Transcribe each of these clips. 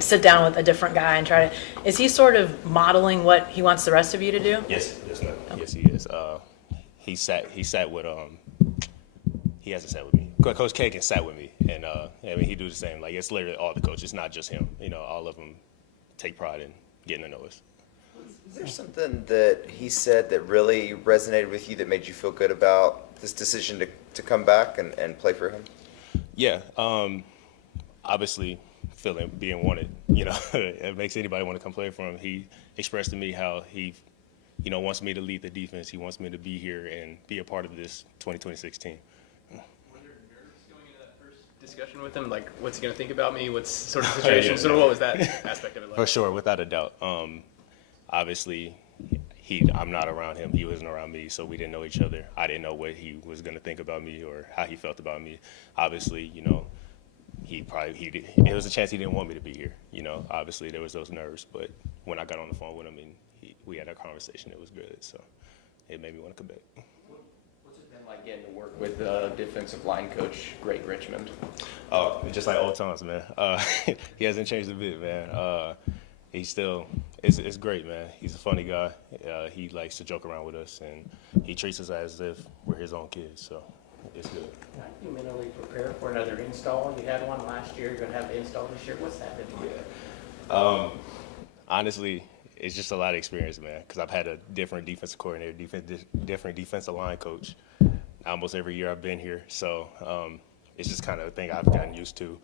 sit down with a different guy and try to, is he sort of modeling what he wants the rest of you to do? Yes, ma'am. Yes, he is. He sat with he hasn't sat with me. Coach Kagan sat with me, and I mean he do the same. Like it's literally all the coaches, not just him. You know, all of them take pride in getting to know us. Is there something that he said that really resonated with you that made you feel good about this decision to come back and play for him? Yeah, obviously being wanted, you know, it makes anybody want to come play for him. He expressed to me how he, you know, wants me to lead the defense. He wants me to be here and be a part of this 2026 team. Were there nerves going into that first discussion with him? Like, what's he going to think about me? What's sort of the situation? Yeah, sort of what was that aspect of it like? For sure, without a doubt. Obviously, I'm not around him. He wasn't around me, so we didn't know each other. I didn't know what he was going to think about me or how he felt about me. Obviously, you know, it was a chance he didn't want me to be here. You know, obviously there was those nerves, but when I got on the phone with him and we had our conversation, it was good. So it made me want to come back. What's it been like getting to work with defensive line coach Greg Richmond? Oh, just like old times, man. He hasn't changed a bit, man. He's still, it's great, man. He's a funny guy. He likes to joke around with us, and he treats us as if we're his own kids. So it's good. How do you mentally prepare for another install? You had one last year. You're going to have the install this year. What's that been like? Honestly, it's just a lot of experience, man, because I've had a different defensive coordinator, different defensive line coach almost every year I've been here. So it's just kind of a thing I've gotten used to,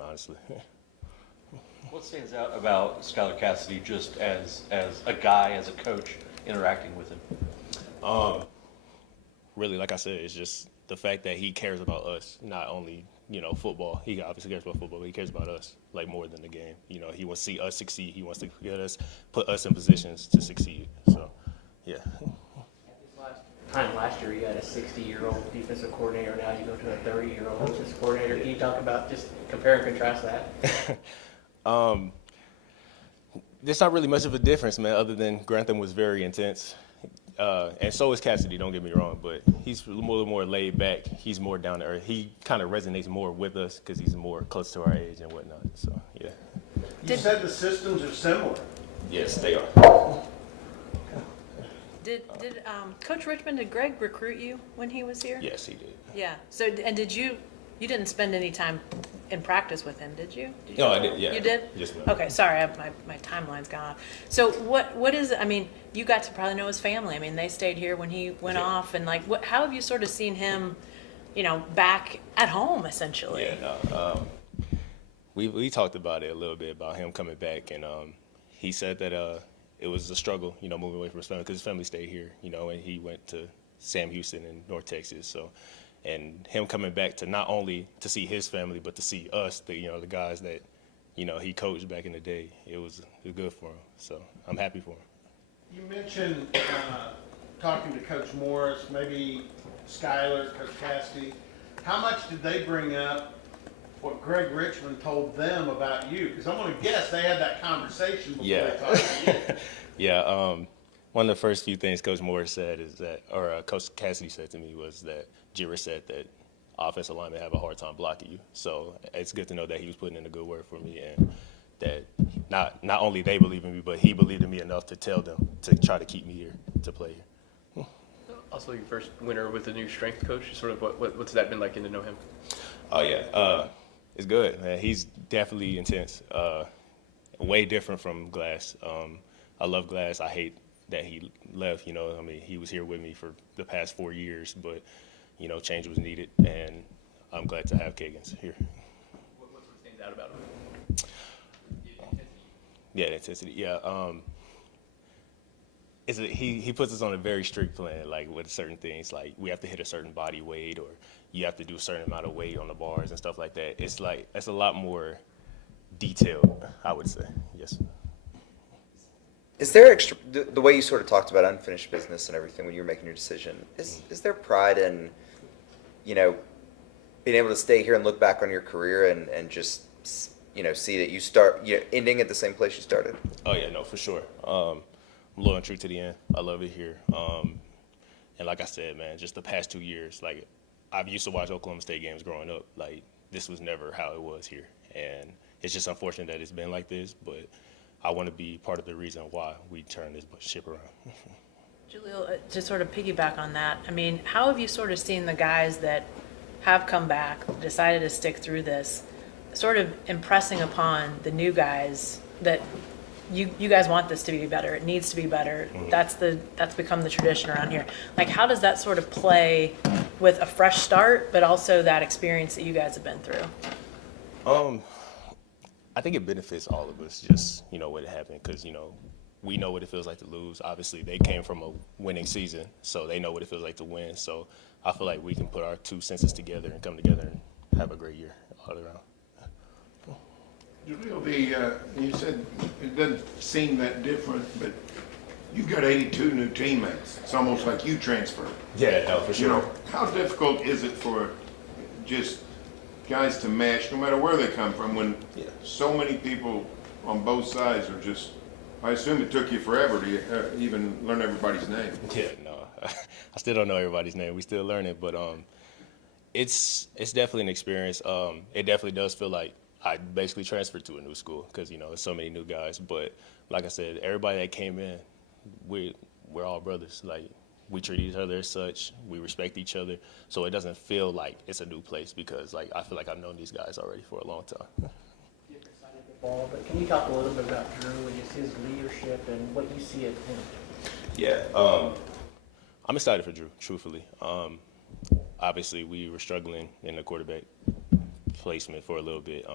honestly. What stands out about Skylar Cassidy just as a guy, as a coach, interacting with him? Really, like I said, it's just the fact that he cares about us, not only, you know, football. He obviously cares about football, but he cares about us, like, more than the game. You know, he wants to see us succeed. He wants to put us in positions to succeed. So, yeah. Last year, you had a 60-year-old defensive coordinator. Now you go to a 30-year-old defensive coordinator. Can you talk about, just compare and contrast that? There's not really much of a difference, man, other than Grantham was very intense. And so is Cassidy, don't get me wrong, but he's a little more laid back. He's more down to earth. He kind of resonates more with us because he's more close to our age and whatnot. So, yeah. You said the systems are similar. Yes, they are. Did Coach Richmond, did Greg recruit you when he was here? Yes, he did. Yeah. So, and you didn't spend any time in practice with him, did you? No, I did, yeah. You did? Yes, ma'am. Okay, sorry, my timeline's gone off. So what is it, I mean, you got to probably know his family. I mean, they stayed here when he went off, and like, how have you sort of seen him, you know, back at home, essentially? Yeah, no, we talked about it a little bit, about him coming back, and he said that it was a struggle, you know, moving away from his family, because his family stayed here, you know, and he went to Sam Houston in North Texas, so. And him coming back to not only to see his family, but to see us, the guys that, you know, he coached back in the day. It was good for him. So I'm happy for him. You mentioned talking to Coach Morris, maybe Skylar, Coach Cassidy. How much did they bring up what Greg Richmond told them about you? Because I'm going to guess they had that conversation before they talked to you. Yeah. One of the first few things Coach Morris said is that, or Coach Cassidy said to me, was that Jira said that offensive linemen have a hard time blocking you. So it's good to know that he was putting in a good word for me, and that not only they believe in me, but he believed in me enough to tell them to try to keep me here, to play here. Also, your first winter with a new strength coach. Sort of what's that been like getting to know him? Oh, yeah. It's good, man. He's definitely intense. Way different from Glass. I love Glass. I hate that he left, you know. I mean, he was here with me for the past 4 years, but, you know, change was needed, and I'm glad to have Kagans here. What stands out about him? Yeah, the intensity. Yeah. He puts us on a very strict plan, like with certain things, like we have to hit a certain body weight, or you have to do a certain amount of weight on the bars and stuff like that. It's a lot more detailed, I would say. Yes. Is there the way you sort of talked about unfinished business and everything when you were making your decision, is there pride in, you know, being able to stay here and look back on your career and just, you know, see that you ending at the same place you started? Oh, yeah, no, for sure. I'm loyal and true to the end. I love it here. And like I said, man, just the past 2 years, like, I've used to watch Oklahoma State games growing up. Like, this was never how it was here. And it's just unfortunate that it's been like this, but I want to be part of the reason why we turn this ship around. Jaleel, to sort of piggyback on that, I mean, how have you sort of seen the guys that have come back, decided to stick through this, sort of impressing upon the new guys that you guys want this to be better, it needs to be better, that's become the tradition around here. Like, how does that sort of play with a fresh start, but also that experience that you guys have been through? I think it benefits all of us, just, what happened, because, we know what it feels like to lose. Obviously, they came from a winning season, so they know what it feels like to win. So I feel like we can put our two senses together and come together and have a great year all around. Jaleel, you said it doesn't seem that different, but you've got 82 new teammates. It's almost like you transferred. Yeah, no, for sure. How difficult is it for just guys to mesh, no matter where they come from, when so many people on both sides are just, I assume it took you forever to even learn everybody's name. Yeah, no, I still don't know everybody's name. We still learning, but it's definitely an experience. It definitely does feel like I basically transferred to a new school because there's so many new guys. But like I said, everybody that came in, we're all brothers. Like, we treat each other as such. We respect each other, so it doesn't feel like it's a new place because I feel like I've known these guys already for a long time. Ball, but can you talk a little bit about Drew and just his leadership and what you see at him? Yeah, I'm excited for Drew, truthfully. Obviously, we were struggling in the quarterback placement for a little bit.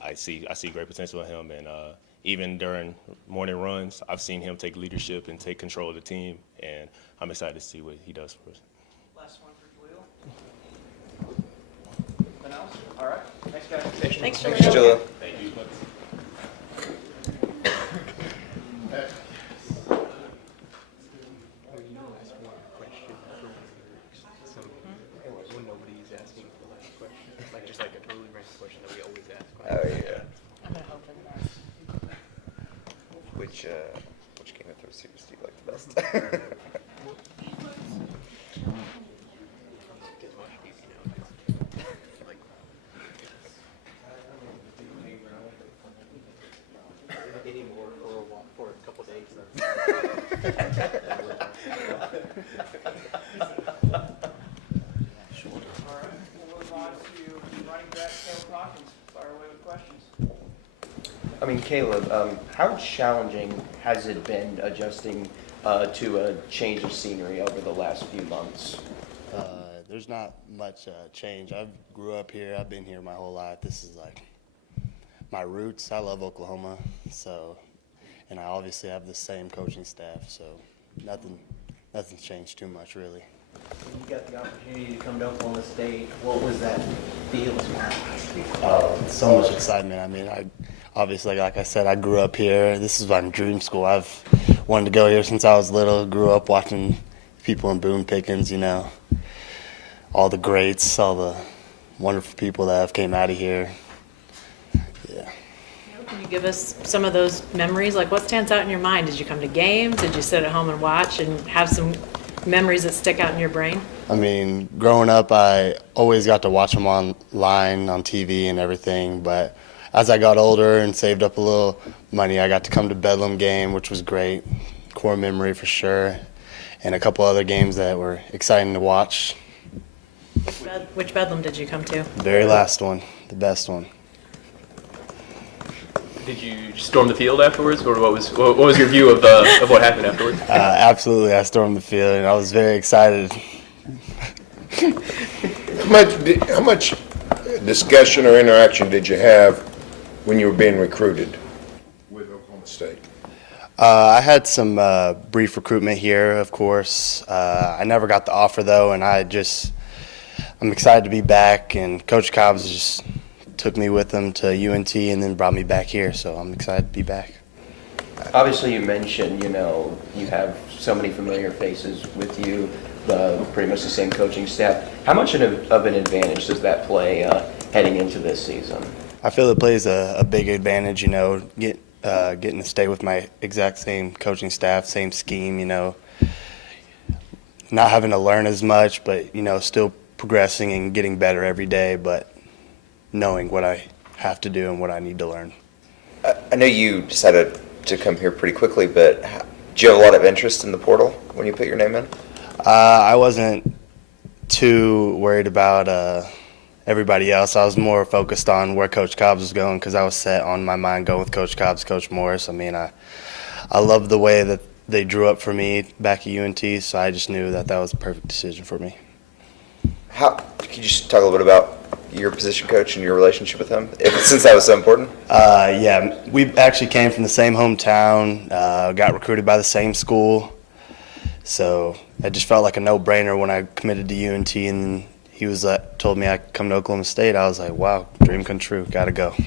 I see great potential in him, and even during morning runs, I've seen him take leadership and take control of the team, and I'm excited to see what he does for us. Last one for Jaleel. Anything else? All right. Thanks, guys. Thanks, Thanks, Jaleel. Thank you. Nobody's asking for the last question. Like, just like a totally random question that we always ask. Oh yeah. I'm gonna hope for the best. Which Game of Thrones series do you like the best? Kids watch TV nowadays. Like, anymore for a walk for a couple days. All right, we'll move on to running back Caleb Hawkins. Fire away with questions. I mean, Caleb, how challenging has it been adjusting to a change of scenery over the last few months? There's not much change. I grew up here. I've been here my whole life. This is like my roots. I love Oklahoma, and I obviously have the same coaching staff, so nothing's changed too much, really. When you got the opportunity to come to Oklahoma State, what was that feeling like? So much excitement. I mean, obviously, like I said, I grew up here. This is my dream school. I've wanted to go here since I was little. Grew up watching people in Boone Pickens, all the greats, all the wonderful people that have came out of here. Yeah. Can you give us some of those memories? Like, what stands out in your mind? Did you come to games? Did you sit at home and watch and have some memories that stick out in your brain? I mean, growing up, I always got to watch them online, on TV and everything, but as I got older and saved up a little money, I got to come to Bedlam game, which was great. Core memory for sure. And a couple other games that were exciting to watch. Which Bedlam did you come to? The very last one, the best one. did you storm the field afterwards, or what was your view of what happened afterwards? Absolutely, I stormed the field, and I was very excited. How much discussion or interaction did you have when you were being recruited with Oklahoma State? I had some brief recruitment here, of course. I never got the offer, though, and I'm excited to be back, and Coach Cobbs just took me with him to UNT and then brought me back here, so I'm excited to be back. Obviously, you mentioned, you have so many familiar faces with you, pretty much the same coaching staff. How much of an advantage does that play heading into this season? I feel it plays a big advantage, getting to stay with my exact same coaching staff, same scheme, not having to learn as much, but, still progressing and getting better every day, but knowing what I have to do and what I need to learn. I know you decided to come here pretty quickly, but do you have a lot of interest in the portal when you put your name in? I wasn't too worried about everybody else. I was more focused on where Coach Cobbs was going because I was set on my mind going with Coach Cobbs, Coach Morris. I mean, I love the way that they drew up for me back at UNT, so I just knew that was a perfect decision for me. Could you just talk a little bit about your position coach and your relationship with him, since that was so important? Yeah, we actually came from the same hometown, got recruited by the same school, so it just felt like a no-brainer when I committed to UNT, and he told me I could come to Oklahoma State. I was like, wow, dream come true, gotta go. Did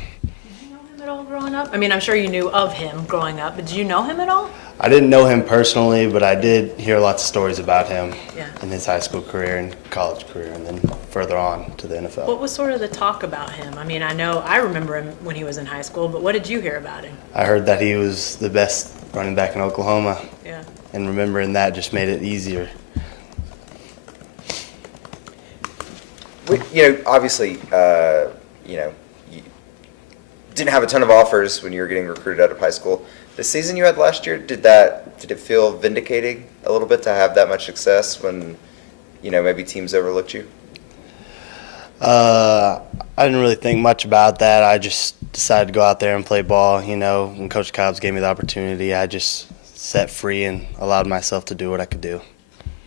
you know him at all growing up? I mean, I'm sure you knew of him growing up, but did you know him at all? I didn't know him personally, but I did hear lots of stories about him Yeah. in his high school career and college career, and then further on to the NFL. What was sort of the talk about him? I mean, I remember him when he was in high school, but what did you hear about him? I heard that he was the best running back in Oklahoma, Yeah. and remembering that just made it easier. Obviously, you didn't have a ton of offers when you were getting recruited out of high school. The season you had last year, did it feel vindicating a little bit to have that much success when, maybe teams overlooked you? I didn't really think much about that. I just decided to go out there and play ball. When Coach Cobbs gave me the opportunity, I just set free and allowed myself to do what I could do.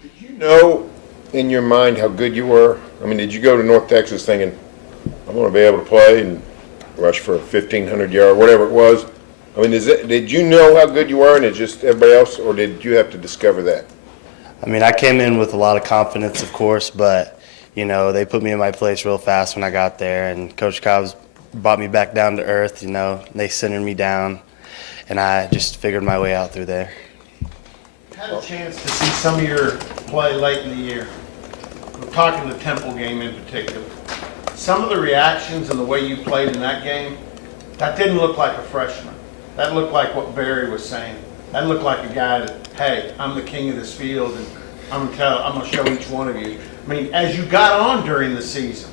Did you know in your mind how good you were? I mean, did you go to North Texas thinking, I'm going to be able to play and rush for 1,500 yards, whatever it was? I mean, did you know how good you were and it's just everybody else, or did you have to discover that? I mean, I came in with a lot of confidence, of course, but, they put me in my place real fast when I got there, and Coach Cobbs brought me back down to earth, They centered me down, and I just figured my way out through there. Had a chance to see some of your play late in the year. We're talking the Temple game in particular. Some of the reactions and the way you played in that game, that didn't look like a freshman. That looked like what Barry was saying. That looked like a guy that, hey, I'm the king of this field, and I'm gonna show each one of you. I mean, as you got on during the season,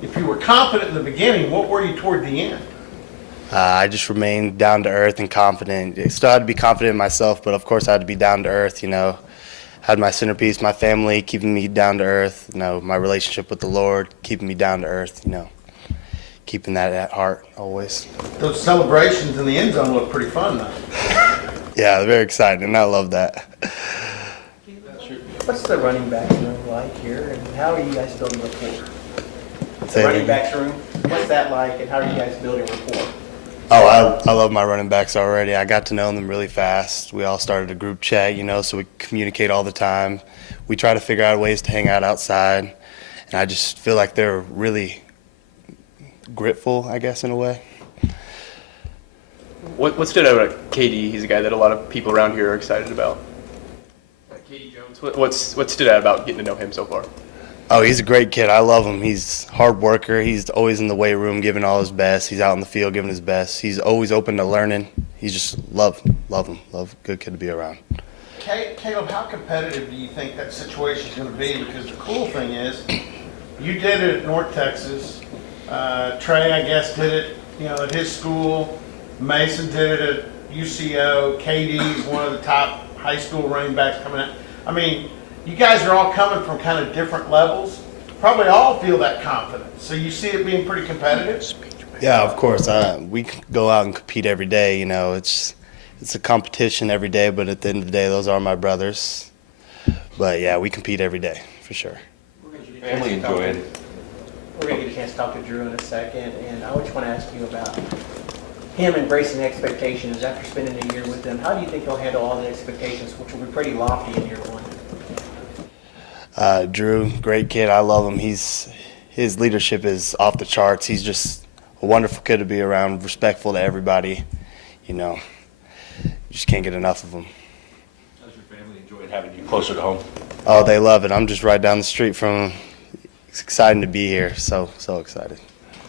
if you were confident in the beginning, what were you toward the end? I just remained down to earth and confident. I still had to be confident in myself, but of course I had to be down to earth, Had my centerpiece, my family, keeping me down to earth, my relationship with the Lord, keeping me down to earth, keeping that at heart always. Those celebrations in the end zone look pretty fun, though. Yeah, they're very exciting, and I love that. What's the running back room like here, and how are you guys building rapport? The Say it running again. backs room, what's that like, and how are you guys building rapport? Oh, I love my running backs already. I got to know them really fast. We all started a group chat, so we communicate all the time. We try to figure out ways to hang out outside, and I just feel like they're really grateful, I guess, in a way. What stood out about KD? He's a guy that a lot of people around here are excited about. KD Jones. What stood out about getting to know him so far? Oh, he's a great kid. I love him. He's a hard worker. He's always in the weight room giving all his best. He's out in the field giving his best. He's always open to learning. He's just love him. Good kid to be around. Caleb, how competitive do you think that situation is going to be? Because the cool thing is, you did it at North Texas. Trey, I guess, did it, at his school. Mason did it at UCO. KD is one of the top high school running backs coming out. I mean, you guys are all coming from kind of different levels. Probably all feel that confidence. So you see it being pretty competitive? Yeah, of course. We go out and compete every day. It's a competition every day, but at the end of the day, those are my brothers. But yeah, we compete every day for sure. Family enjoy it. We're going to get a chance to talk to Drew in a second, and I just want to ask you about him embracing the expectations after spending a year with them. How do you think he'll handle all the expectations, which will be pretty lofty in year one? Drew, great kid. I love him. His leadership is off the charts. He's just a wonderful kid to be around, respectful to everybody. You just can't get enough of him. How's your family enjoyed having you closer to home? Oh, they love it. I'm just right down the street from him. It's exciting to be here. So excited.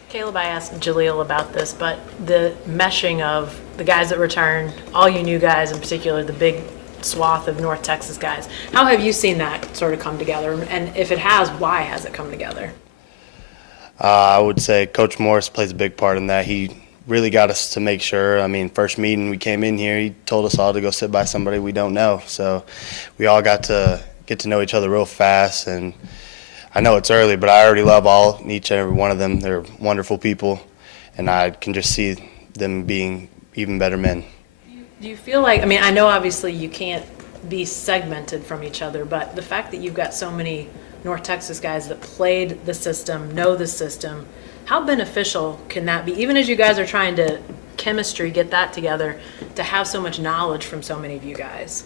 Caleb, I asked Jaleel about this, but the meshing of the guys that returned, all you new guys in particular, the big swath of North Texas guys, how have you seen that sort of come together? And if it has, why has it come together? I would say Coach Morris plays a big part in that. He really got us to make sure. I mean, first meeting we came in here, he told us all to go sit by somebody we don't know. So we all got to get to know each other real fast. And I know it's early, but I already love each and every one of them. They're wonderful people, and I can just see them being even better men. Do you feel like, I mean, I know obviously you can't be segmented from each other, but the fact that you've got so many North Texas guys that played the system, know the system, how beneficial can that be, even as you guys are trying to chemistry, get that together, to have so much knowledge from so many of you guys?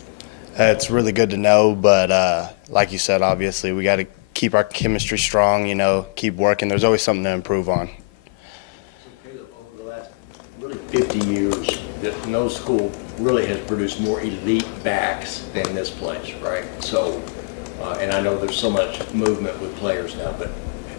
It's really good to know, but like you said, obviously, we got to keep our chemistry strong, keep working. There's always something to improve on. So Caleb, over the last really 50 years, no school really has produced more elite backs than this place, right? So, and I know there's so much movement with players now, but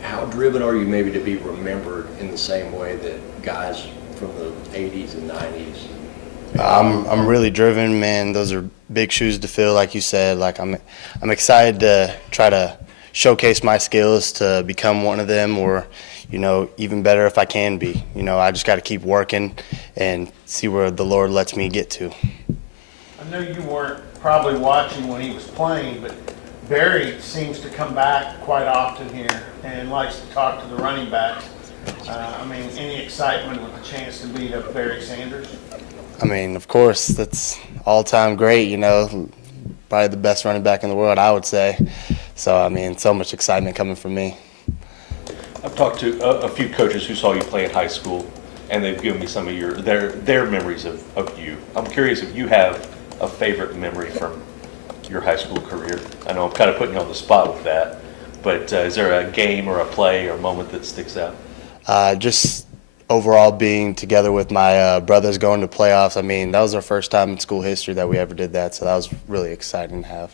how driven are you maybe to be remembered in the same way that guys from the 80s and 90s? I'm really driven, man. Those are big shoes to fill, like you said. Like I'm excited to try to showcase my skills to become one of them, or even better if I can be. I just got to keep working and see where the Lord lets me get to. I know you weren't probably watching when he was playing, but Barry seems to come back quite often here and likes to talk to the running backs. Any excitement with the chance to beat up Barry Sanders? Of course, that's all-time great, probably the best running back in the world, I would say. So, so much excitement coming from me. I've talked to a few coaches who saw you play in high school, and they've given me some of their memories of you. I'm curious if you have a favorite memory from your high school career. I know I'm kind of putting you on the spot with that, but is there a game or a play or moment that sticks out? Just overall being together with my brothers going to playoffs. That was our first time in school history that we ever did that, so that was really exciting to have.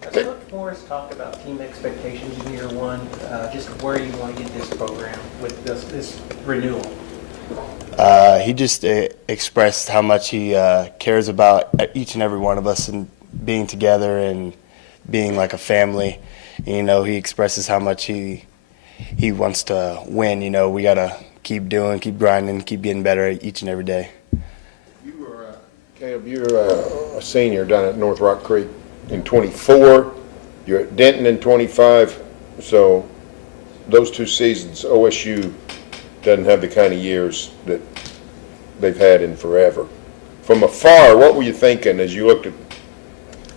Coach Morris talked about team expectations in year one, just where you want to get this program with this renewal. He just expressed how much he cares about each and every one of us and being together and being like a family. He expresses how much he wants to win. We got to keep grinding, keep getting better each and every day. Caleb, you're a senior down at North Rock Creek in 24. You're at Denton in 25. So those 2 seasons, OSU doesn't have the kind of years that they've had in forever. From afar, what were you thinking as you looked at,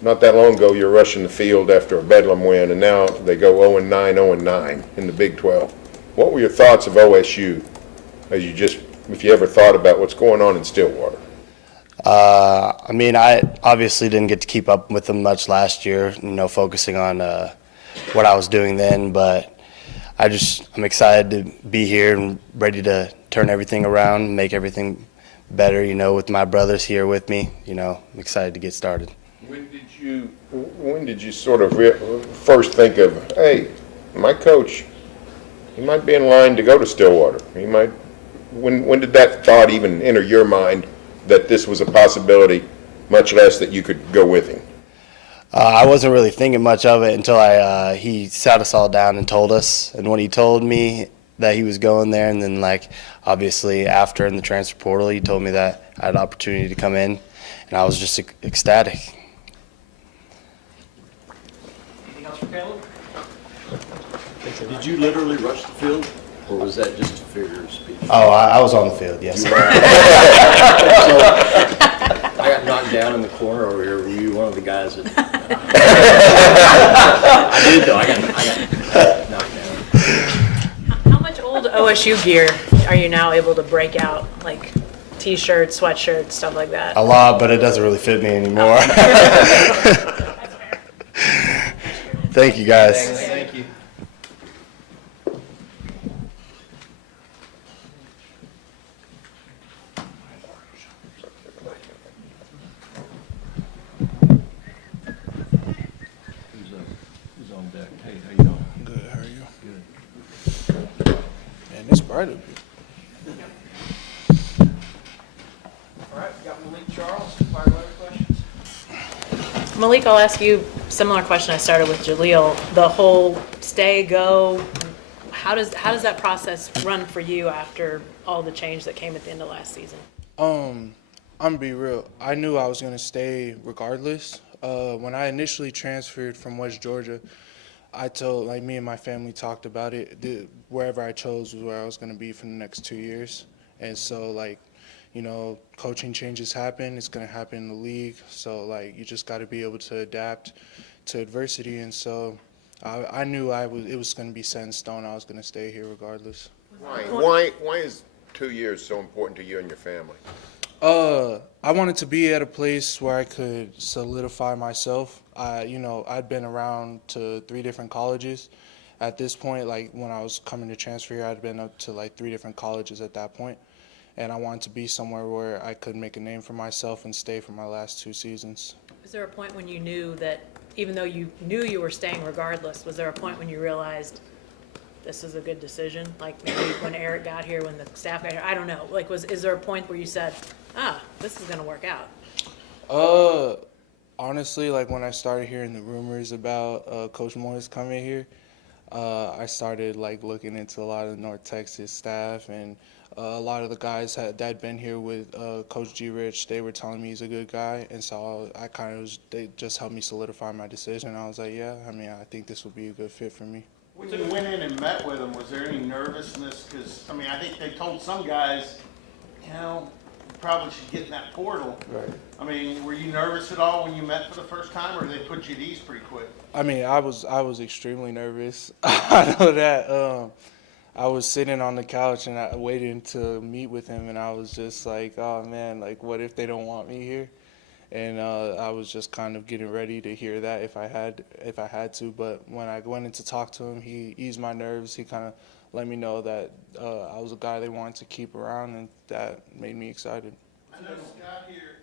not that long ago, you're rushing the field after a Bedlam win, and now they go 0-9, 0-9 in the Big 12. What were your thoughts of OSU if you ever thought about what's going on in Stillwater? I obviously didn't get to keep up with them much last year, focusing on what I was doing then, but I'm excited to be here and ready to turn everything around, make everything better, with my brothers here with me. I'm excited to get started. When did you sort of first think of, hey, my coach, he might be in line to go to Stillwater? When did that thought even enter your mind that this was a possibility, much less that you could go with him? I wasn't really thinking much of it until he sat us all down and told us. And when he told me that he was going there, and then obviously after in the transfer portal, he told me that I had an opportunity to come in, and I was just ecstatic. Anything else for Caleb? Did you literally rush the field, or was that just a figure of speech? Oh, I was on the field, yes. I got knocked down in the corner over here. Were you one of the guys that? I did though. I got knocked down. How much old OSU gear are you now able to break out, like T-shirts, sweatshirts, stuff like that? A lot, but it doesn't really fit me anymore. Thank you, guys. Thank you. Who's on deck? Hey, how you doing? Good, how are you? Good. Man, it's bright up here. All right, we got Malik Charles, fire away questions. Malik, I'll ask you a similar question I started with Jaleel. The whole stay, go, how does that process run for you after all the change that came at the end of last season? I'm gonna be real. I knew I was gonna stay regardless. When I initially transferred from West Georgia, I told, like, me and my family talked about it. Wherever I chose was where I was gonna be for the next 2 years. And so, like, you know, coaching changes happen. It's gonna happen in the league. So, like, you just got to be able to adapt to adversity. And so, I knew it was gonna be set in stone. I was gonna stay here regardless. Why is 2 years so important to you and your family? I wanted to be at a place where I could solidify myself. I'd been around to 3 different colleges. At this point, like when I was coming to transfer here, I'd been up to like 3 different colleges at that point. And I wanted to be somewhere where I could make a name for myself and stay for my last 2 seasons. Was there a point when you knew that, even though you knew you were staying regardless, was there a point when you realized this is a good decision? Like maybe when Eric got here, when the staff got here, I don't know. Like, is there a point where you said, this is going to work out? Honestly, like when I started hearing the rumors about Coach Morris coming here, I started like looking into a lot of North Texas staff, and a lot of the guys that had been here with Coach G. Rich, they were telling me he's a good guy, and so they just helped me solidify my decision. I was like, yeah, I mean, I think this would be a good fit for me. When you went in and met with him, was there any nervousness? Because, I mean, I think they told some guys, you know, you probably should get in that portal. Right. I mean, were you nervous at all when you met for the first time, or did they put you at ease pretty quick? I mean, I was extremely nervous. I know that. I was sitting on the couch and I waited to meet with him, and I was just like, oh man, like what if they don't want me here? And I was just kind of getting ready to hear that if I had to. But when I went in to talk to him, he eased my nerves. He kind of let me know that I was a guy they wanted to keep around, and that made me excited. I know Scott here,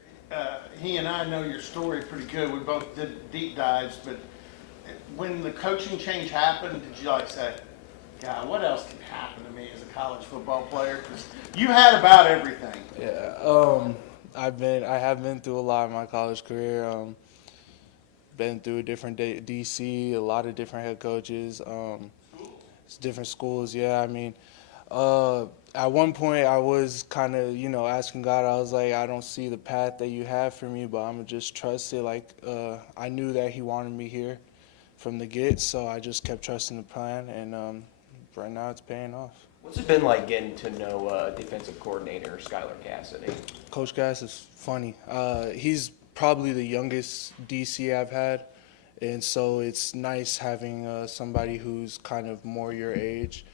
he and I know your story pretty good. We both did deep dives, but when the coaching change happened, did you like say, God, what else can happen to me as a college football player? Because you had about everything. Yeah, I have been through a lot in my college career. Been through a different DC, a lot of different head coaches, different schools. Yeah, I mean, at one point I was kind of, asking God. I was like, I don't see the path that you have for me, but I'm gonna just trust it. Like, I knew that He wanted me here from the get, so I just kept trusting the plan, and right now it's paying off. What's it been like getting to know defensive coordinator Skylar Cassidy? Coach Cass is funny. He's probably the youngest DC I've had, and so it's nice having somebody who's kind of more your age,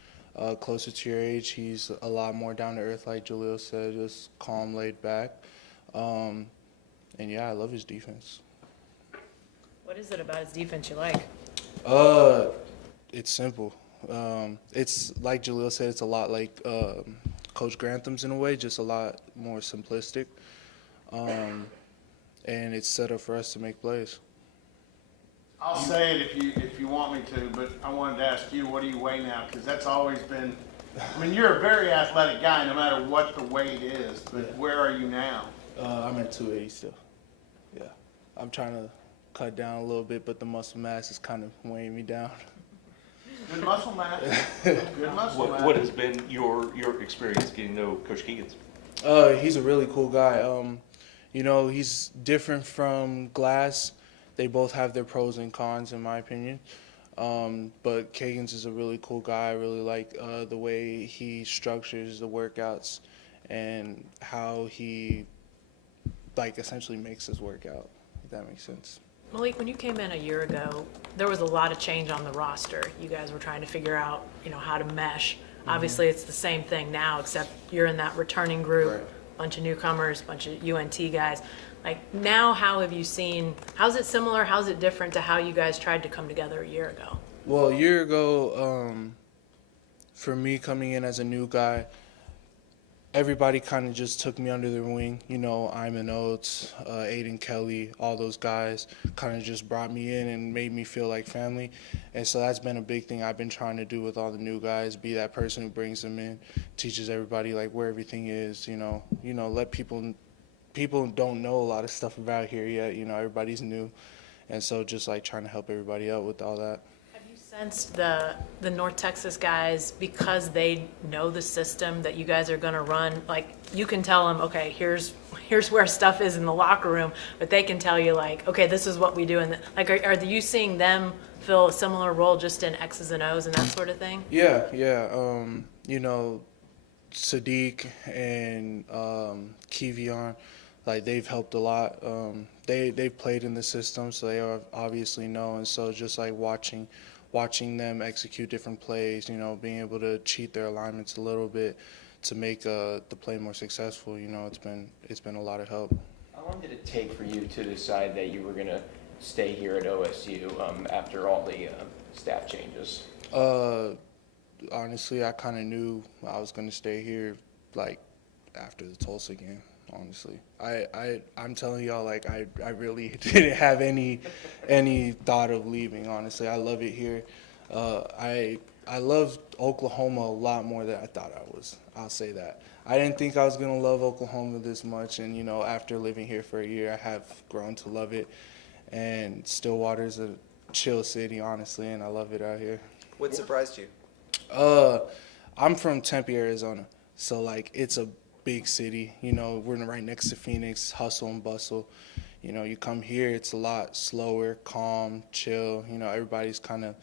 closer to your age. He's a lot more down to earth, like Jalil said, just calm, laid back. And yeah, I love his defense. What is it about his defense you like? It's simple. It's like Jalil said, it's a lot like Coach Grantham's in a way, just a lot more simplistic. And it's set up for us to make plays. I'll say it if you want me to, but I wanted to ask you, what do you weigh now? Because that's always been, I mean, you're a very athletic guy no matter what the weight is, but Yeah. where are you now? I'm at 280 still. Yeah. I'm trying to cut down a little bit, but the muscle mass is kind of weighing me down. Good muscle mass. Good muscle mass. What has been your experience getting to know Coach Keegan's? He's a really cool guy. He's different from Glass. They both have their pros and cons, in my opinion. But Kagan's is a really cool guy. I really like the way he structures the workouts and how he, essentially makes his workout, if that makes sense. Malik, when you came in a year ago, there was a lot of change on the roster. You guys were trying to figure out, how to mesh. Obviously, it's the same thing now, except you're in that returning group, Right. bunch of newcomers, bunch of UNT guys. Like, now, how have you seen, how's it similar, how's it different to how you guys tried to come together a year ago? Well, a year ago, for me coming in as a new guy, everybody kind of just took me under their wing. Iman Oates, Aiden Kelly, all those guys kind of just brought me in and made me feel like family. And so that's been a big thing I've been trying to do with all the new guys, be that person who brings them in, teaches everybody where everything is, let people don't know a lot of stuff about here yet. Everybody's new. And so just trying to help everybody out with all that. Have you sense the North Texas guys, because they know the system that you guys are going to run, like you can tell them, okay, here's where stuff is in the locker room, but they can tell you like, okay, this is what we do. And like, are you seeing them fill a similar role just in X's and O's and that sort of thing? Yeah. You know, Sadiq and Kevion, like they've helped a lot. They've played in the system, so they obviously know. And so just like watching them execute different plays, you know, being able to cheat their alignments a little bit to make the play more successful, you know, it's been a lot of help. How long did it take for you to decide that you were going to stay here at OSU after all the staff changes? Honestly, I kind of knew I was going to stay here, like, after the Tulsa game, honestly. I'm telling y'all, like, I really didn't have any thought of leaving, honestly. I love it here. I love Oklahoma a lot more than I thought I was. I'll say that. I didn't think I was going to love Oklahoma this much, and, you know, after living here for a year, I have grown to love it. And Stillwater's a chill city, honestly, and I love it out here. What surprised you? I'm from Tempe, Arizona, so, like, it's a big city. You know, we're right next to Phoenix, hustle and bustle. You know, you come here, it's a lot slower, calm, chill. You know, everybody's kind of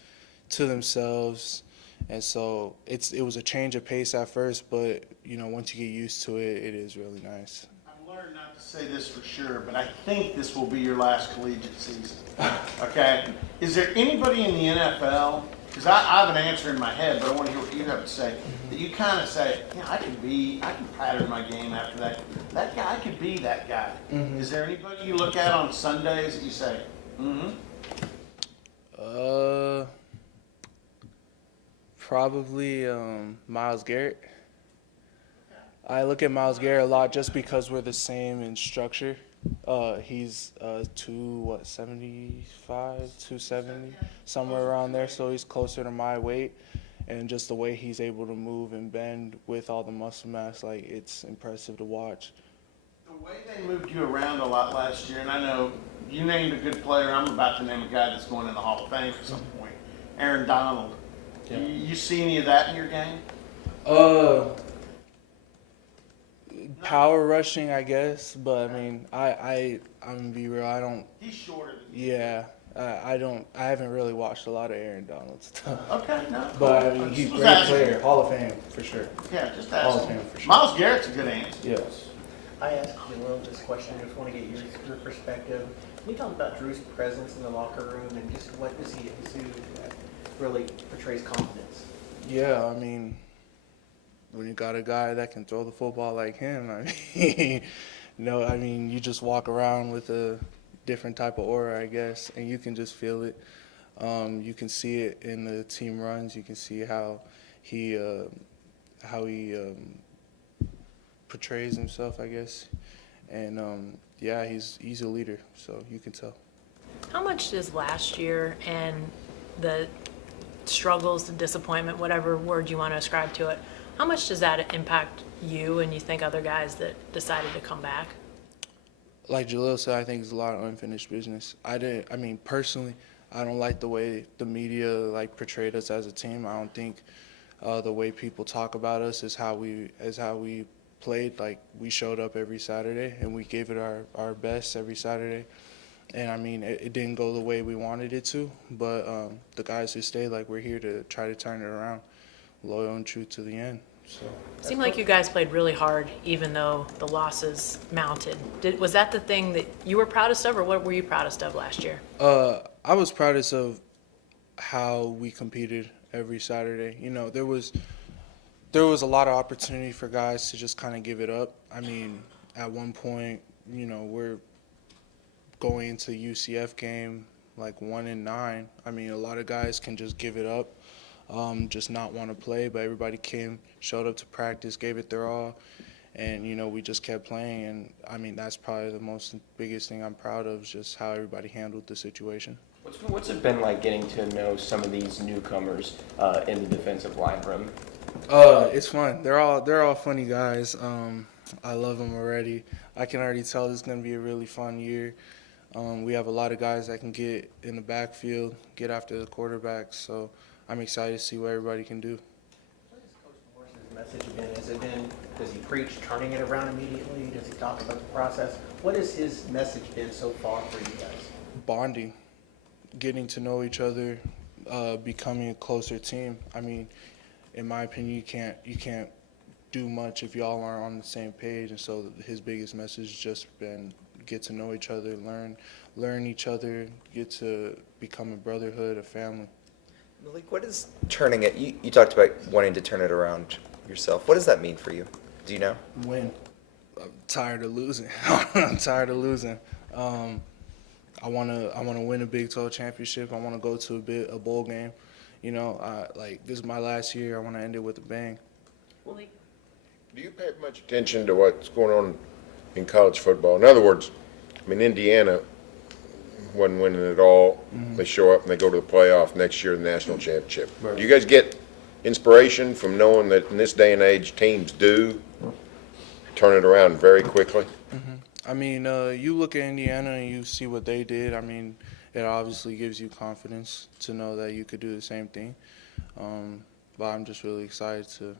to themselves. And so it was a change of pace at first, but, you know, once you get used to it, it is really nice. I've learned not to say this for sure, but I think this will be your last collegiate season. Okay? Is there anybody in the NFL, because I have an answer in my head, but I want to hear what you have to say, that you kind of say, yeah, I can pattern my game after that. That guy, I could be that guy. Mm-hmm. Is there anybody you look at on Sundays that you say, Probably Myles Garrett. I look at Myles Garrett a lot just because we're the same in structure. He's 275, 270, somewhere around there, so he's closer to my weight. And just the way he's able to move and bend with all the muscle mass, like, it's impressive to watch. The way they moved you around a lot last year, and I know you named a good player. I'm about to name a guy that's going in the Hall of Fame at some point, Aaron Donald. Yeah. You see any of that in your game? Power rushing, I guess, but I mean, I'm gonna be real. I don't. He's shorter than you. Yeah, I haven't really watched a lot of Aaron Donald stuff. Okay, no. But I mean, he's a great player, Hall of Fame for sure. Yeah, just Hall ask of him. Fame for sure. Myles Garrett's a good answer. Yes. I asked Jaleel this question. I just want to get your perspective. Can you talk about Drew's presence in the locker room and just what does he exude that really portrays confidence? Yeah, I mean, when you got a guy that can throw the football like him, I mean, you just walk around with a different type of aura, I guess, and you can just feel it. You can see it in the team runs. You can see how he portrays himself, I guess. And yeah, he's a leader, so you can tell. How much does last year and the struggles, the disappointment, whatever word you want to ascribe to it, how much does that impact you and you think other guys that decided to come back? Like Jalil said, I think it's a lot of unfinished business. Personally, I don't like the way the media like portrayed us as a team. I don't think the way people talk about us is how we played. Like, we showed up every Saturday and we gave it our best every Saturday. And I mean, it didn't go the way we wanted it to, but the guys who stayed, like, we're here to try to turn it around, loyal and true to the end. So. It seemed like you guys played really hard, even though the losses mounted. Was that the thing that you were proudest of, or what were you proudest of last year? I was proudest of how we competed every Saturday. You know, there was a lot of opportunity for guys to just kind of give it up. I mean, at one point, you know, we're going into the UCF game like 1-9. I mean, a lot of guys can just give it up, just not want to play, but everybody showed up to practice, gave it their all, and, you know, we just kept playing. And I mean, that's probably the biggest thing I'm proud of, is just how everybody handled the situation. What's it been like getting to know some of these newcomers in the defensive line room? It's fun. They're all funny guys. I love them already. I can already tell this is going to be a really fun year. We have a lot of guys that can get in the backfield, get after the quarterbacks. So I'm excited to see what everybody can do. What has Coach Morris's message been? Has it been, does he preach turning it around immediately? Does he talk about the process? What has his message been so far for you guys? Bonding, getting to know each other, becoming a closer team. I mean, in my opinion, you can't do much if y'all aren't on the same page. And so his biggest message has just been get to know each other, learn each other, get to become a brotherhood, a family. Malik, what is turning it? You talked about wanting to turn it around yourself. What does that mean for you? Do you know? Win. I'm tired of losing. I'm tired of losing. I wanna win a Big 12 championship. I wanna go to a bowl game. You know, this is my last year. I wanna end it with a bang. Malik? Do you pay much attention to what's going on in college football? In other words, I mean, Indiana wasn't winning at all. Mm-hmm. They show up and they go to the playoff next year, the national championship. Do you guys get inspiration from knowing that in this day and age, teams do turn it around very quickly? I mean, you look at Indiana and you see what they did. I mean, it obviously gives you confidence to know that you could do the same thing. But I'm just really excited to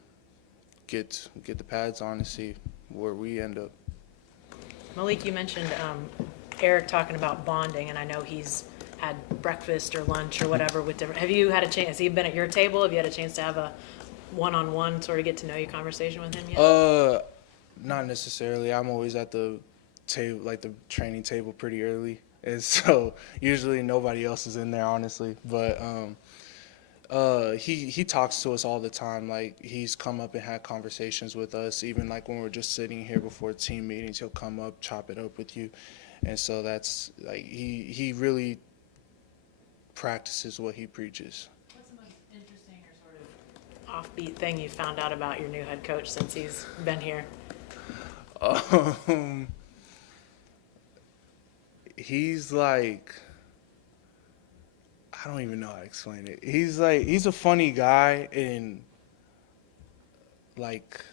get the pads on and see where we end up. Malik, you mentioned Eric talking about bonding, and I know he's had breakfast or lunch or whatever with different. Have you had a chance? Has he been at your table? Have you had a chance to have a one-on-one sort of get to know you conversation with him yet? Not necessarily. I'm always at the table, like the training table, pretty early, and so usually nobody else is in there, honestly. But he talks to us all the time. Like, he's come up and had conversations with us, even like when we're just sitting here before team meetings, he'll come up, chop it up with you. And so that's like he really practices what he preaches. What's the most interesting or sort of offbeat thing you found out about your new head coach since he's been here? He's like, I don't even know how to explain it. He's a funny guy in like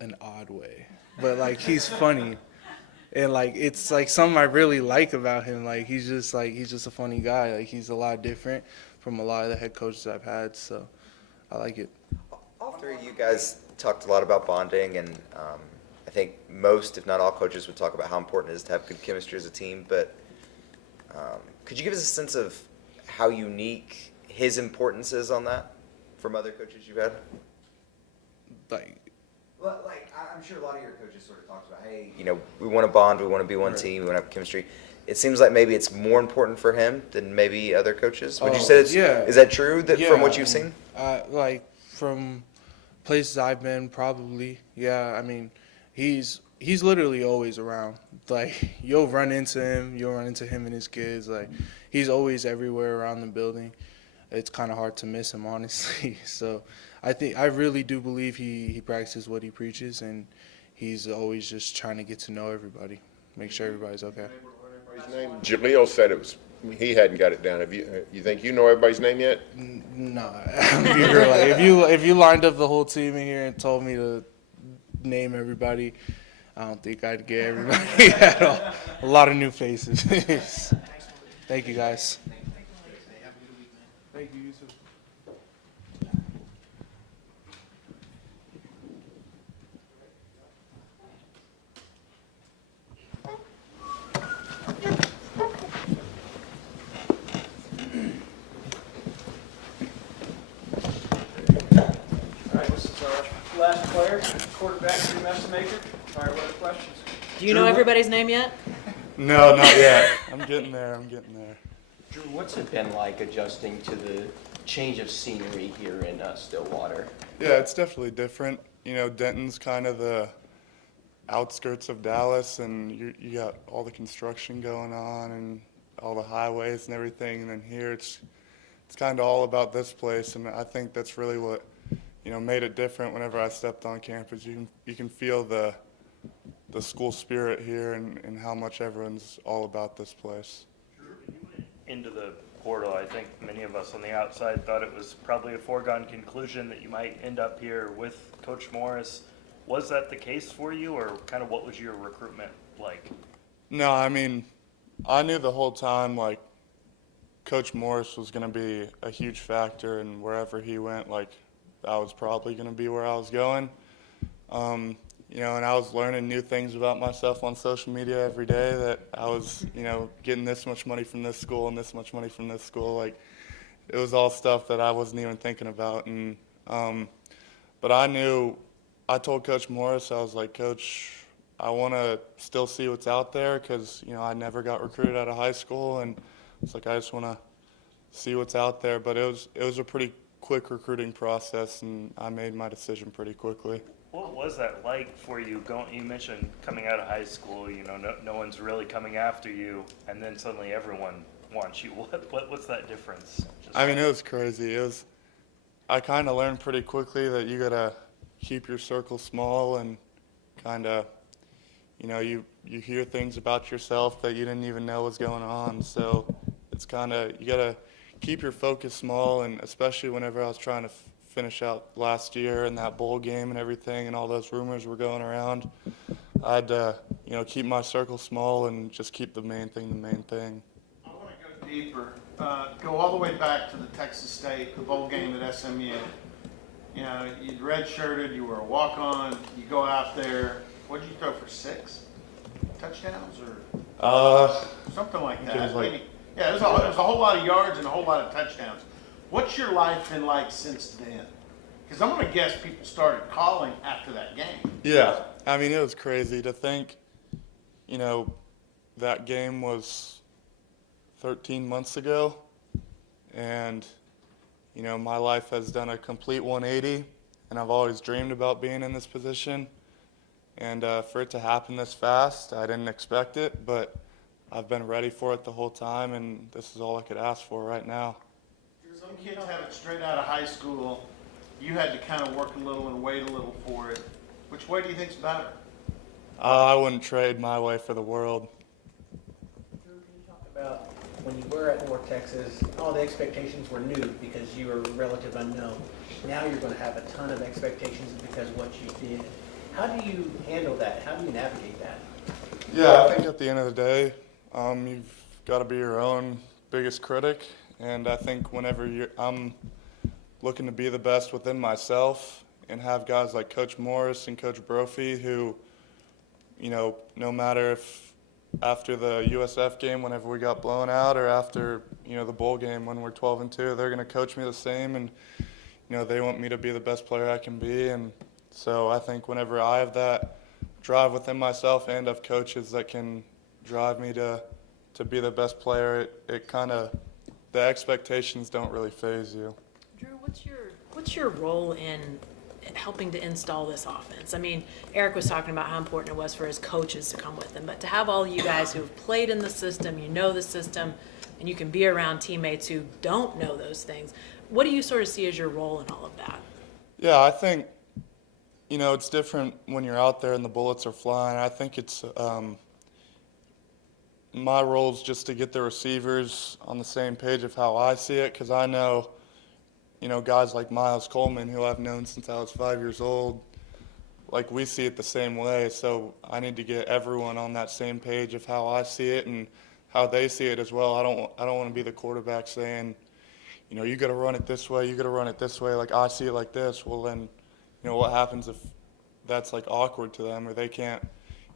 an odd way, but like he's funny, and like it's like something I really like about him. Like he's just a funny guy. Like he's a lot different from a lot of the head coaches I've had, so I like it. All three of you guys talked a lot about bonding, and I think most, if not all, coaches would talk about how important it is to have good chemistry as a team. But could you give us a sense of how unique his importance is on that from other coaches you've had? Well, I'm sure a lot of your coaches sort of talked about, hey, we want to bond, we want to be one team, we want to have chemistry. It seems like maybe it's more important for him than maybe other coaches. Would you say that's, yeah. Is that true from what you've I mean, seen? like from places I've been, probably, yeah. I mean, he's literally always around. Like, you'll run into him and his kids. Like, he's always everywhere around the building. It's kind of hard to miss him, honestly. So I really do believe he practices what he preaches, and he's always just trying to get to know everybody, make sure everybody's okay. His name, Jaleel said he hadn't got it down. You think you know everybody's name yet? No. If you lined up the whole team in here and told me to name everybody, I don't think I'd get everybody at all. A lot of new faces. Thank you, guys. Thank you, Yusuf. All right, this is our last player, quarterback Drew Mestemaker. All right, what are the questions? Do you know everybody's name yet? No, not yet. I'm getting there. Drew, what's it been like adjusting to the change of scenery here in Stillwater? Yeah, it's definitely different. Denton's kind of the outskirts of Dallas, and you got all the construction going on and all the highways and everything. And then here, it's kind of all about this place, and I think that's really what made it different. Whenever I stepped on campus, you can feel the school spirit here and how much everyone's all about this place. Into the portal, I think many of us on the outside thought it was probably a foregone conclusion that you might end up here with Coach Morris. Was that the case for you, or kind of what was your recruitment like? No, I mean, I knew the whole time, like, Coach Morris was going to be a huge factor, and wherever he went, like, that was probably going to be where I was going. You know, and I was learning new things about myself on social media every day, that I was, you know, getting this much money from this school and this much money from this school. Like, it was all stuff that I wasn't even thinking about. And but I told Coach Morris, I was like, Coach, I want to still see what's out there, because, you know, I never got recruited out of high school, and it's like I just want to see what's out there. But it was a pretty quick recruiting process, and I made my decision pretty quickly. What was that like for you? You mentioned coming out of high school, you know, no one's really coming after you, and then suddenly everyone wants you. What's that difference? I mean, it was crazy. I kind of learned pretty quickly that you gotta keep your circle small, and kind of, you know, you hear things about yourself that you didn't even know was going on. So it's kind of, you gotta keep your focus small, and especially whenever I was trying to finish out last year and that bowl game and everything, and all those rumors were going around, I had to, you know, keep my circle small and just keep the main thing the main thing. I want to go deeper. Go all the way back to the Texas State, the bowl game at SMU. You know, you'd redshirted, you were a walk-on, you go out there. What did you throw for 6 touchdowns or something like that? It was like, maybe. Yeah, it was a whole lot of yards and a whole lot of touchdowns. What's your life been like since then? Because I'm going to guess people started calling after that game. yeah, I mean, it was crazy to think, you know, that game was 13 months ago, and, you know, my life has done a complete 180, and I've always dreamed about being in this position. And for it to happen this fast, I didn't expect it, but I've been ready for it the whole time, and this is all I could ask for right now. Some kids have it straight out of high school. You had to kind of work a little and wait a little for it. Which way do you think's better? I wouldn't trade my way for the world. Drew, can you talk about when you were at North Texas, all the expectations were new because you were a relative unknown. Now you're going to have a ton of expectations because of what you did. How do you handle that? How do you navigate that? Yeah, I think at the end of the day, you've got to be your own biggest critic. And I think whenever I'm looking to be the best within myself, and have guys like Coach Morris and Coach Brophy who, you know, no matter if after the USF game whenever we got blown out, or after, you know, the bowl game when we're 12-2, they're going to coach me the same, and, you know, they want me to be the best player I can be. And so I think whenever I have that drive within myself and have coaches that can drive me to be the best player, it kind of, the expectations don't really faze you. Drew, what's your role in helping to install this offense? I mean, Eric was talking about how important it was for his coaches to come with him, but to have all you guys who've played in the system, you know the system, and you can be around teammates who don't know those things, what do you sort of see as your role in all of that? Yeah, I think, you know, it's different when you're out there and the bullets are flying. I think it's my role is just to get the receivers on the same page of how I see it, because I know, you know, guys like Miles Coleman, who I've known since I was 5 years old, like, we see it the same way. So I need to get everyone on that same page of how I see it and how they see it as well. I don't want to be the quarterback saying, you know, you got to run it this way, you got to run it this way. Like, I see it like this. Well, then, you know, what happens if that's like awkward to them, or they can't,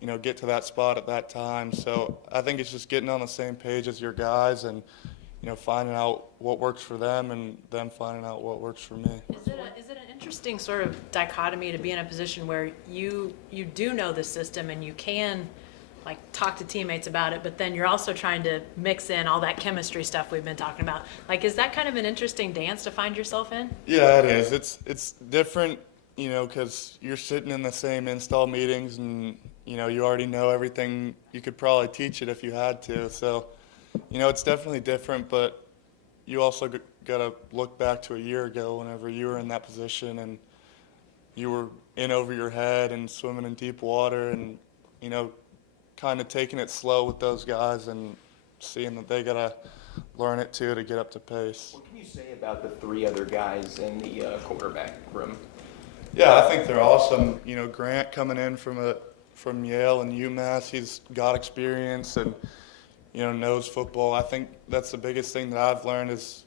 you know, get to that spot at that time? So I think it's just getting on the same page as your guys, and, you know, finding out what works for them and them finding out what works for me. Is it an interesting sort of dichotomy to be in a position where you do know the system and you can, like, talk to teammates about it, but then you're also trying to mix in all that chemistry stuff we've been talking about? Like, is that kind of an interesting dance to find yourself in? Yeah, it is. It's different, you know, because you're sitting in the same install meetings, and, you know, you already know everything. You could probably teach it if you had to. So, you know, it's definitely different, but you also got to look back to a year ago whenever you were in that position and you were in over your head and swimming in deep water, and, you know, kind of taking it slow with those guys and seeing that they got to learn it too to get up to pace. What can you say about the 3 other guys in the quarterback room? Yeah, I think they're awesome. You know, Grant coming in from Yale and UMass, he's got experience, and, knows football. I think that's the biggest thing that I've learned is,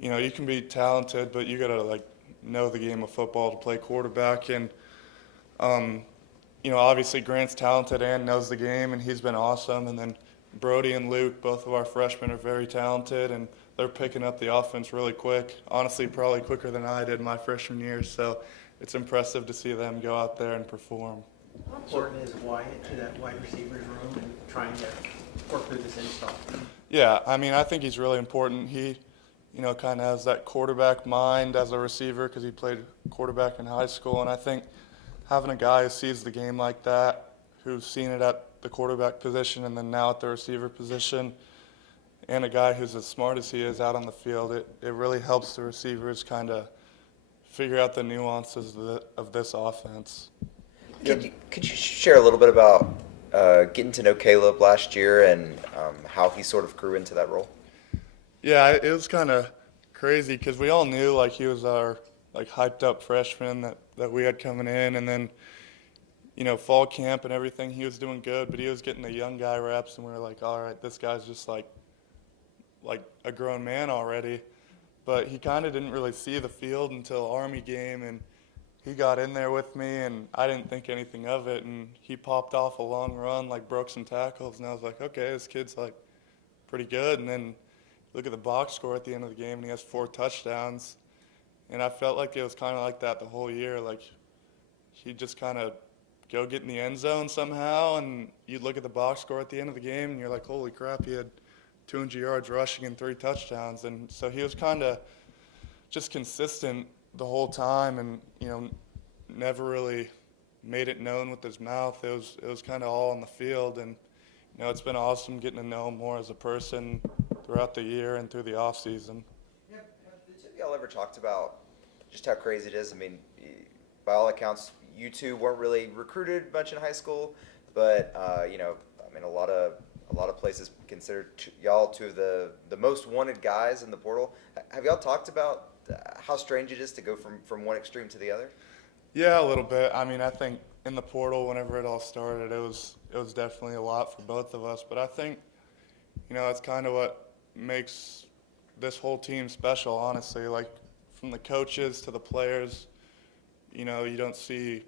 you can be talented, but you got to, know the game of football to play quarterback. And, obviously Grant's talented and knows the game, and he's been awesome. And then Brody and Luke, both of our freshmen, are very talented, and they're picking up the offense really quick. Honestly, probably quicker than I did my freshman year. So it's impressive to see them go out there and perform. How important is Wyatt to that wide receivers room and trying to work through this install? Yeah, I think he's really important. He, kind of has that quarterback mind as a receiver because he played quarterback in high school. And I think having a guy who sees the game like that, who's seen it at the quarterback position and then now at the receiver position, and a guy who's as smart as he is out on the field, it really helps the receivers kind of figure out the nuances of this offense. Could you share a little bit about getting to know Caleb last year and how he sort of grew into that role? Yeah, it was kind of crazy because we all knew he was our hyped up freshman that we had coming in, and then fall camp and everything he was doing good, but he was getting the young guy reps, and we were like, all right, this guy's just like a grown man already. But he kind of didn't really see the field until Army game, and he got in there with me, and I didn't think anything of it, and he popped off a long run, broke some tackles, and I was like, okay, this kid's pretty good. And then look at the box score at the end of the game, and he has 4 touchdowns, and I felt like it was kind of like that the whole year. He'd just kind of go get in the end zone somehow, and you'd look at the box score at the end of the game, and you're like, holy crap, he had 200 yards rushing and 3 touchdowns. And so he was kind of just consistent the whole time, and never really made it known with his mouth. It was kind of all on the field, and it's been awesome getting to know him more as a person throughout the year and through the off season. Yeah, have the two of y'all ever talked about just how crazy it is? By all accounts, you two weren't really recruited much in high school, but a lot of places consider y'all two of the most wanted guys in the portal. Have y'all talked about how strange it is to go from one extreme to the other? Yeah, a little bit. I think in the portal, whenever it all started, it was definitely a lot for both of us. But I think, that's kind of what makes this whole team special, honestly. From the coaches to the players, you don't see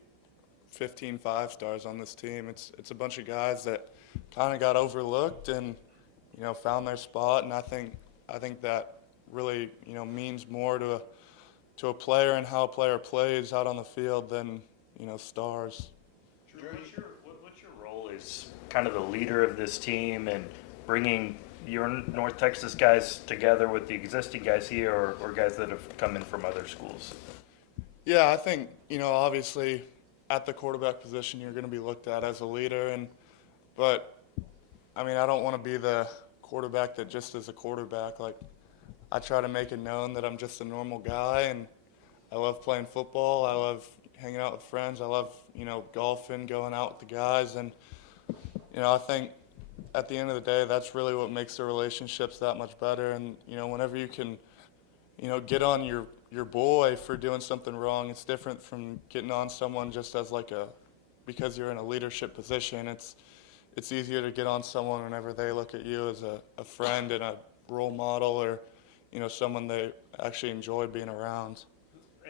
15 5-stars on this team. It's a bunch of guys that kind of got overlooked and, found their spot. And I think that really, means more to a player and how a player plays out on the field than, stars. Drew, what's your role as kind of the leader of this team and bringing your North Texas guys together with the existing guys here or guys that have come in from other schools? Yeah, I think, obviously at the quarterback position, you're going to be looked at as a leader. But I don't want to be the quarterback that just is a quarterback. I try to make it known that I'm just a normal guy, and I love playing football. I love hanging out with friends. I love, golfing, going out with the guys. And, I think at the end of the day, that's really what makes the relationships that much better. And, whenever you can, get on your boy for doing something wrong, it's different from getting on someone just as because you're in a leadership position. It's easier to get on someone whenever they look at you as a friend and a role model, or someone they actually enjoy being around.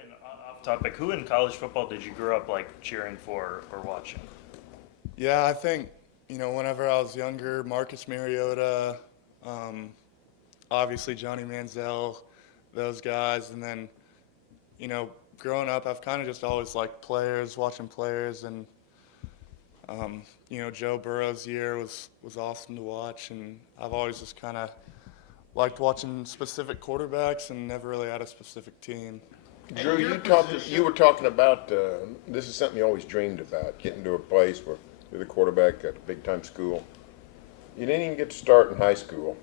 And off topic, who in college football did you grow up cheering for or watching? Yeah, I think whenever I was younger, Marcus Mariota, obviously Johnny Manziel, those guys, and then growing up, I've kind of just always liked players, watching players, and Joe Burrow's year was awesome to watch, and I've always just kind of liked watching specific quarterbacks and never really had a specific team. Drew, you were talking about this is something you always dreamed about, getting to a place where you're the quarterback at a big-time school. You didn't even get to start in high school.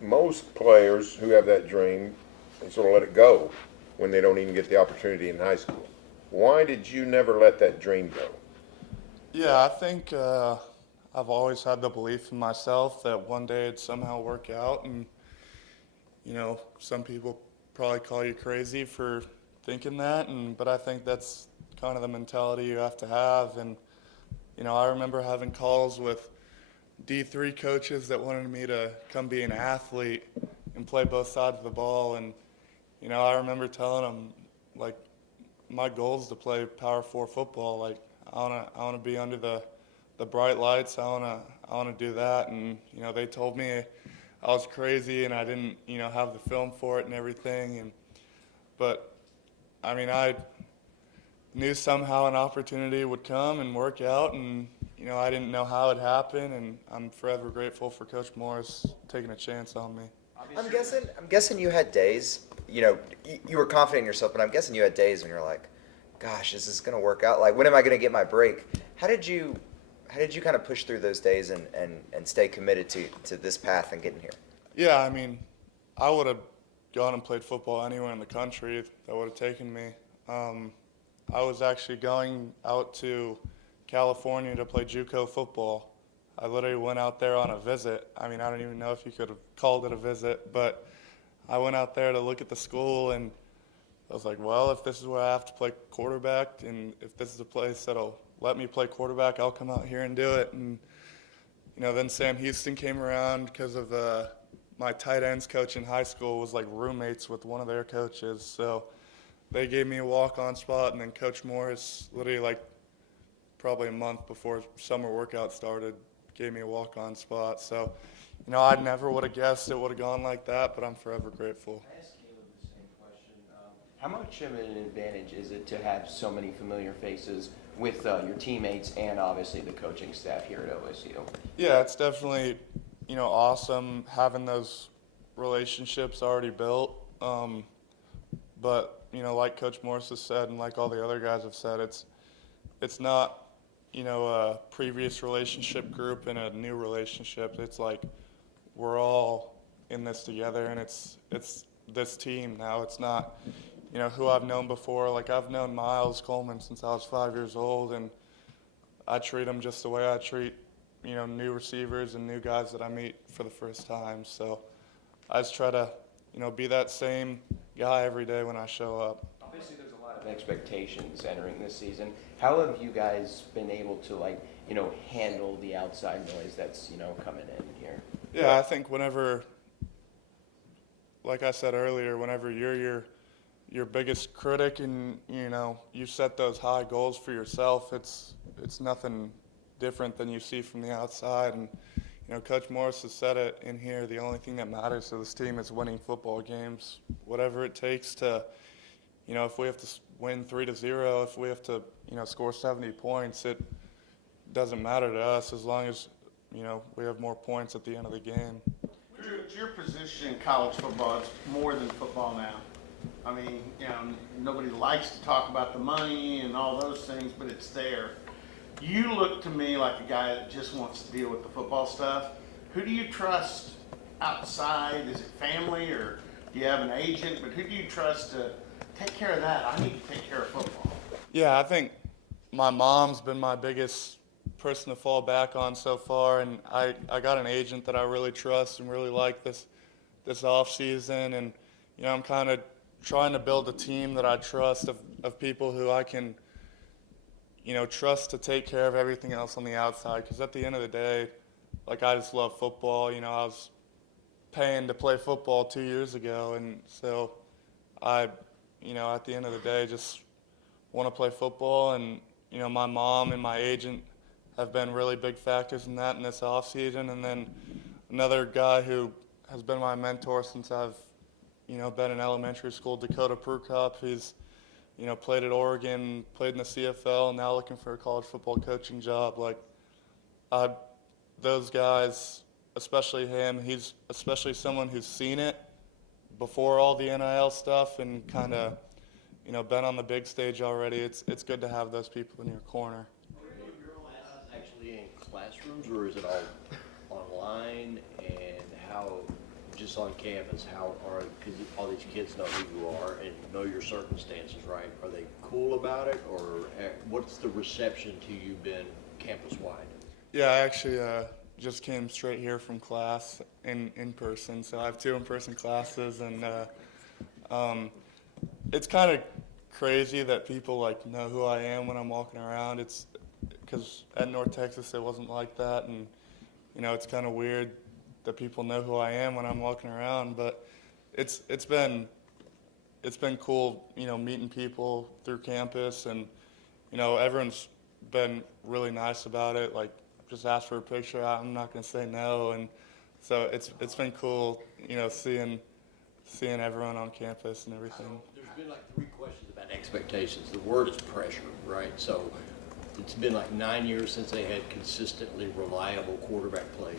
Most players who have that dream, they sort of let it go when they don't even get the opportunity in high school. Why did you never let that dream go? Yeah, I think I've always had the belief in myself that one day it'd somehow work out, and some people probably call you crazy for thinking that, but I think that's kind of the mentality you have to have. And I remember having calls with D3 coaches that wanted me to come be an athlete and play both sides of the ball. And, you know, I remember telling them, like, my goal is to play Power 4 football. Like, I wanna be under the bright lights. I wanna do that. And, you know, they told me I was crazy and I didn't, you know, have the film for it and everything. But I mean, I knew somehow an opportunity would come and work out, and, you know, I didn't know how it happened, and I'm forever grateful for Coach Morris taking a chance on me. I'm guessing you had days, you know, you were confident in yourself, but I'm guessing you had days when you're like, gosh, is this going to work out? Like, when am I going to get my break? How did you kind of push through those days and stay committed to this path and getting here? Yeah, I mean, I would have gone and played football anywhere in the country that would have taken me. I was actually going out to California to play JUCO football. I literally went out there on a visit. I mean, I don't even know if you could have called it a visit, but I went out there to look at the school, and I was like, well, if this is where I have to play quarterback, and if this is a place that'll let me play quarterback, I'll come out here and do it. And, you know, then Sam Houston came around because of my tight ends coach in high school was like roommates with one of their coaches. So they gave me a walk-on spot, and then Coach Morris, literally like probably a month before summer workout started, gave me a walk-on spot. So, you know, I never would have guessed it would have gone like that, but I'm forever grateful. I asked Caleb the same question. How much of an advantage is it to have so many familiar faces with your teammates and obviously the coaching staff here at OSU? Yeah, it's definitely, you know, awesome having those relationships already built. But, you know, like Coach Morris has said, and like all the other guys have said, it's not, you know, a previous relationship group and a new relationship. It's like we're all in this together, and it's this team now. It's not, you know, who I've known before. Like, I've known Miles Coleman since I was 5 years old, and I treat him just the way I treat, you know, new receivers and new guys that I meet for the first time. So I just try to, you know, be that same guy every day when I show up. Obviously, there's a lot of expectations entering this season. How have you guys been able to, like, you know, handle the outside noise that's, you know, coming in here? Yeah, I think whenever, like I said earlier, whenever you're your biggest critic and, you know, you set those high goals for yourself, it's nothing different than you see from the outside. And, you know, Coach Morris has said it in here, the only thing that matters to this team is winning football games. Whatever it takes to, you know, if we have to win 3-0, if we have to, you know, score 70 points, it doesn't matter to us as long as, you know, we have more points at the end of the game. Drew, it's your position in college football. It's more than football now. I mean, you know, nobody likes to talk about the money and all those things, but it's there. You look to me like a guy that just wants to deal with the football stuff. Who do you trust outside? Is it family, or do you have an agent? But who do you trust to take care of that? I need to take care of football. Yeah, I think my mom's been my biggest person to fall back on so far, and I got an agent that I really trust and really like this off season, and, you know, I'm kind of trying to build a team that I trust of people who I can, you know, trust to take care of everything else on the outside. Because at the end of the day, like, I just love football. You know, I was paying to play football 2 years ago, and so I, you know, at the end of the day, just want to play football. And, you know, my mom and my agent have been really big factors in that in this off season. And then another guy who has been my mentor since I've, you know, been in elementary school, Dakota Prukop. He's, you know, played at Oregon, played in the CFL, now looking for a college football coaching job. Like, those guys, especially him, he's especially someone who's seen it before all the NIL stuff and kind of, you know, been on the big stage already. It's good to have those people in your corner. Are your classes actually in classrooms, or is it all online? And how, just on campus, how are, because all these kids know who you are and know your circumstances, right? Are they cool about it, or what's the reception to you been campus-wide? Yeah, I actually just came straight here from class in person, so I have 2 in-person classes, and it's kind of crazy that people, like, know who I am when I'm walking around. It's because at North Texas it wasn't like that, and it's kind of weird that people know who I am when I'm walking around, but it's been cool, meeting people through campus, and everyone's been really nice about it. Like, just ask for a picture, I'm not going to say no, and so it's been cool, seeing everyone on campus and everything. There's been like 3 questions about expectations. The word is pressure, right? So it's been like 9 years since they had consistently reliable quarterback play,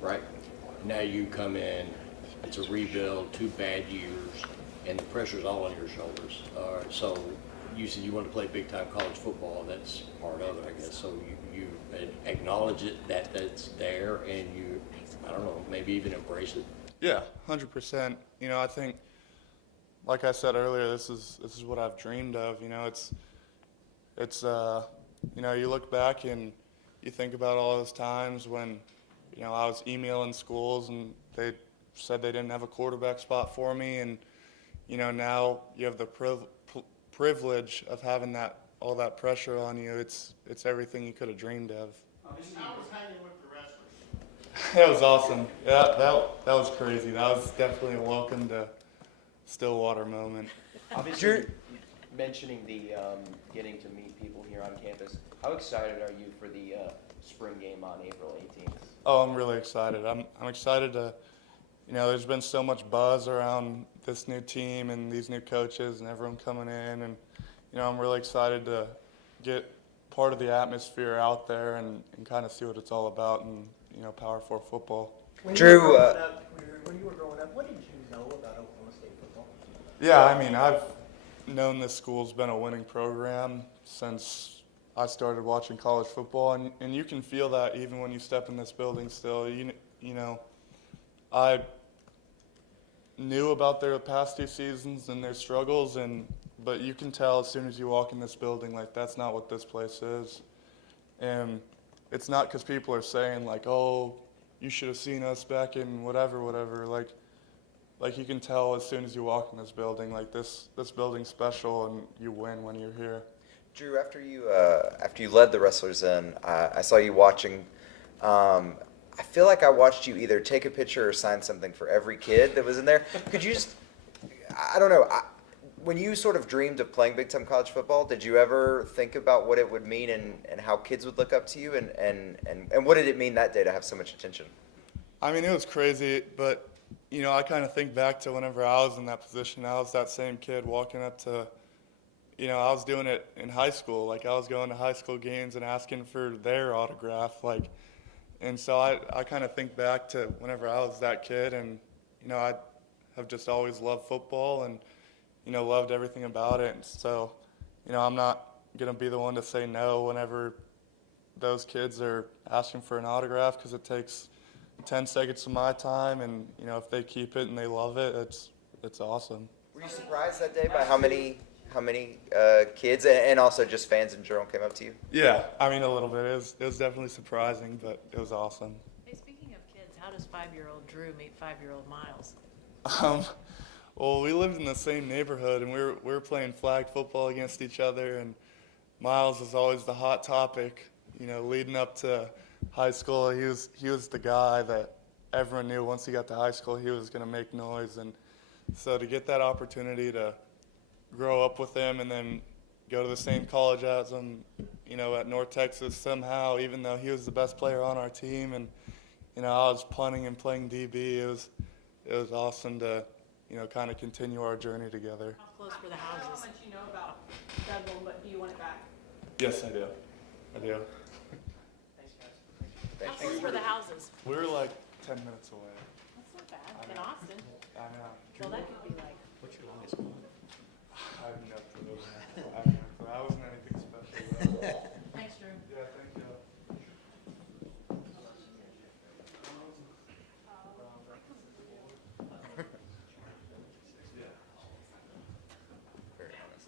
right? Now you come in, it's a rebuild, 2 bad years, and the pressure's all on your shoulders. So you said you want to play big time college football. That's part of it, I guess. So you acknowledge it, that's there, and you, I don't know, maybe even embrace it. Yeah, 100%. I think, like I said earlier, this is what I've dreamed of. It's you look back and you think about all those times when, I was emailing schools and they said they didn't have a quarterback spot for me, and now you have the privilege of having all that pressure on you. It's everything you could have dreamed of. How was hanging with the wrestlers? That was awesome. Yeah, that was crazy. That was definitely a welcome to Stillwater moment. Obviously, mentioning the getting to meet people here on campus, how excited are you for the spring game on April 18th? Oh, I'm really excited. I'm excited to, there's been so much buzz around this new team and these new coaches and everyone coming in, and I'm really excited to get part of the atmosphere out there and kind of see what it's all about in Power 4 football. Drew, When you were growing up, what did you know about Oklahoma State football? Yeah, I've known this school's been a winning program since I started watching college football, and you can feel that even when you step in this building still. I knew about their past 2 seasons and their struggles, but you can tell as soon as you walk in this building, like, that's not what this place is. And it's not because people are saying, like, oh, you should have seen us back in whatever. Like you can tell as soon as you walk in this building, like, this building's special, and you win when you're here. Drew, after you led the wrestlers in, I saw you watching. I feel like I watched you either take a picture or sign something for every kid that was in there. Could you just, I don't know, when you sort of dreamed of playing big time college football, did you ever think about what it would mean and how kids would look up to you, and what did it mean that day to have so much attention? It was crazy, but I kind of think back to whenever I was in that position. I was that same kid walking up to, I was doing it in high school. Like, I was going to high school games and asking for their autograph. Like, and so I kind of think back to whenever I was that kid, and, I have just always loved football and, loved everything about it. And so, I'm not going to be the one to say no whenever those kids are asking for an autograph, because it takes 10 seconds of my time, and, if they keep it and they love it, it's awesome. Were you surprised that day by how many kids and also just fans in general came up to you? Yeah, a little bit. It was definitely surprising, but it was awesome. Hey, speaking of kids, how does 5-year-old Drew meet 5-year-old Miles? Well, we lived in the same neighborhood, and we were playing flag football against each other, and Miles was always the hot topic. Leading up to high school, he was the guy that everyone knew once he got to high school he was going to make noise, and so to get that opportunity to grow up with him and then go to the same college as him, at North Texas somehow, even though he was the best player on our team, and I was punting and playing DB. It was awesome to kind of continue our journey together. How close were the I don't know houses? how much you know about Douglas, but do you want it back? Yes, I do. How close were the houses? We were like 10 minutes away. That's not bad. In Austin. I know. Well, that could be like. What's your longest one? I have no clue. I wasn't anything special though. Thanks, Drew. Yeah, thank you. Very honest.